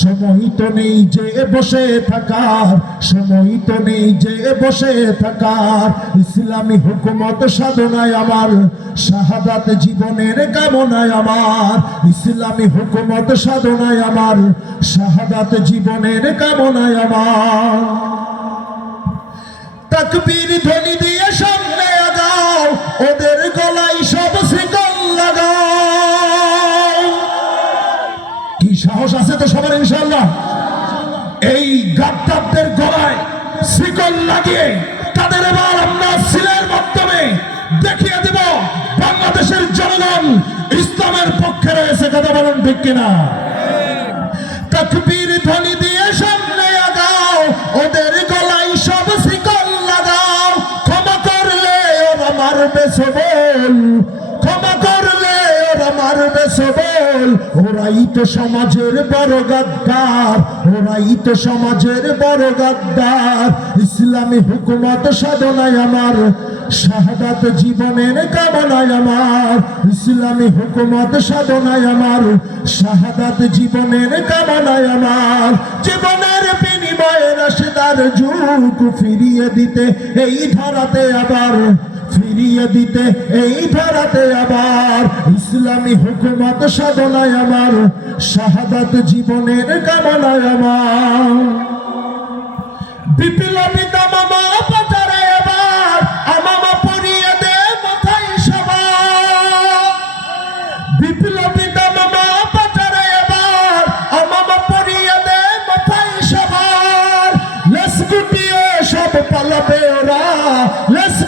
সময় তো নেই যে বসে থাকার, সময় তো নেই যে বসে থাকার। ইসলামী হুকুমত সাধনায় আমার, শাহাদাত জীবনের কামনায় আমার। ইসলামী হুকুমত সাধনায় আমার, শাহাদাত জীবনের কামনায় আমার। তাকবীর ধ্বনি দিয়ে সামনে আগাও, ওদের গলায় সব শিকল লাগাও। কি সাহস আছে তো সবার ইনশাআল্লাহ? এই গাদ্দারদের গলায় শিকল লাগিয়ে তাদের এবার আমরা সিলের মাধ্যমে দেখিয়ে দেব বাংলাদেশের জনগণ ইসলামের পক্ষে রয়েছে। কথা বলুন ঠিক কিনা? তাকবীর ধ্বনি দিয়ে সামনে আগাও, ওদের গলায় সব শিকল লাগাও। ক্ষমা করলে ওরা মারবে সবল, ক্ষমা করলে ওরা মারবে সবল। ওরাই তো সমাজের বড় গাদ্দার, ওরাই তো সমাজের বড় গাদ্দার। ইসলামী হুকুমত সাধনায় আমার, শাহাদাত জীবনের কামনায় আমার। ইসলামী হুকুমত সাধনায় আমার, শাহাদাত জীবনের কামনায় আমার। জীবনের বিনিময়ে রাশিদার যুগ ফিরিয়ে দিতে এই ধারাতে আবার, ফিরিয়ে দিতে এই ধারাতে আবার। ইসলামী হুকুমত সাধনায় আমার, শাহাদাত জীবনের কামনায় আমার। বিপ্লবী দামামা পাচারে এবার আমামা পরিয়ে দে মাথায় সবার। বিপ্লবী দামামা পাচারে এবার আমামা পরিয়ে দে মাথায় সবার। লেস গুটিয়ে সব পালাবে ওরা, লেস